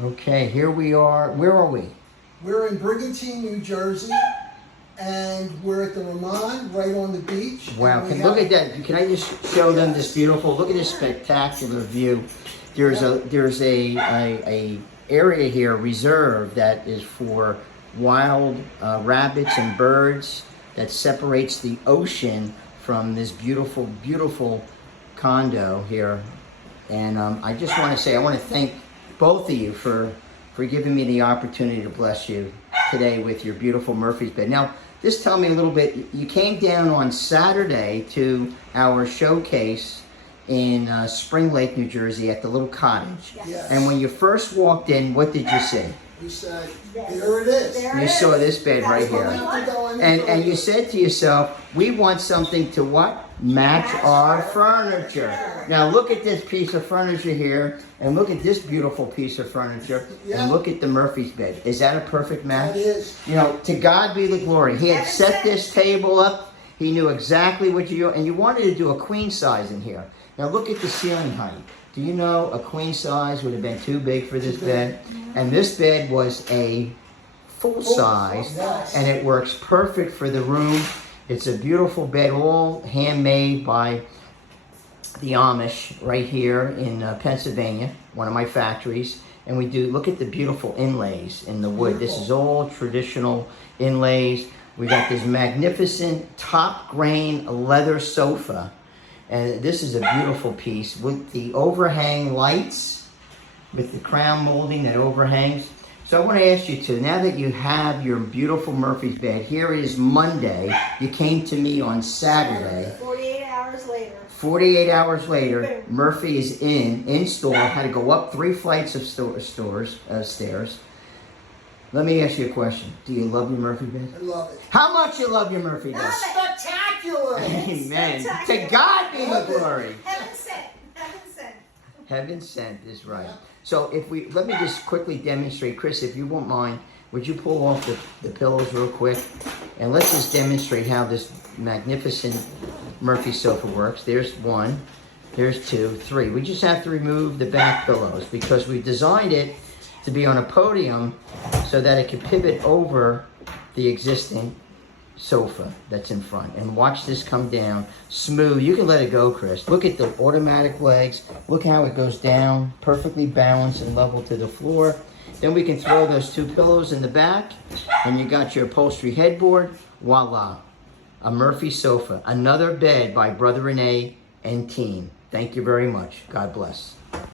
Okay, here we are. Where are we? We're in Brigantine, New Jersey, and we're at the Ramon, right on the beach. Wow, look at that. Can I just show them this beautiful, look at this spectacular view. There's a area here reserved that is for wild rabbits and birds that separates the ocean from this beautiful, beautiful condo here. And I just want to say, I want to thank both of you for giving me the opportunity to bless you today with your beautiful Murphy's bed. Now, just tell me a little bit. You came down on Saturday to our showcase in Spring Lake, New Jersey at the little cottage. Yes. And when you first walked in, what did you see? We said, there it is. You saw this bed right here. And you said to yourself, we want something to what? Match our furniture. Now look at this piece of furniture here, and look at this beautiful piece of furniture, and look at the Murphy's bed. Is that a perfect match? That is. You know, to God be the glory. He had set this table up. He knew exactly what you, and you wanted to do a queen size in here. Now look at the ceiling height. Do you know a queen size would have been too big for this bed? And this bed was a full size, and it works perfect for the room. It's a beautiful bed, all handmade by the Amish right here in Pennsylvania, one of my factories. And we do, look at the beautiful inlays in the wood. This is all traditional inlays. We got this magnificent top grain leather sofa. And this is a beautiful piece with the overhang lights, with the crown molding that overhangs. So I want to ask you to, now that you have your beautiful Murphy's bed, here is Monday. You came to me on Saturday. 48 hours later. 48 hours later, Murphy is installed. Had to go up 3 flights of stairs. Let me ask you a question. Do you love your Murphy bed? I love it. How much you love your Murphy bed? Spectacular! Amen. Spectacular. To God be the glory. Heaven sent. Heaven sent. Heaven sent is right. So if we, let me just quickly demonstrate. Chris, if you won't mind, would you pull off the pillows real quick? And let's just demonstrate how this magnificent Murphy sofa works. There's 1, there's 2, 3. We just have to remove the back pillows because we designed it to be on a podium so that it could pivot over the existing sofa that's in front. And watch this come down smooth. You can let it go, Chris. Look at the automatic legs. Look how it goes down, perfectly balanced and level to the floor. Then we can throw those 2 pillows in the back, and you got your upholstery headboard. Voila, a Murphy sofa. Another bed by Brother Renee and team. Thank you very much. God bless.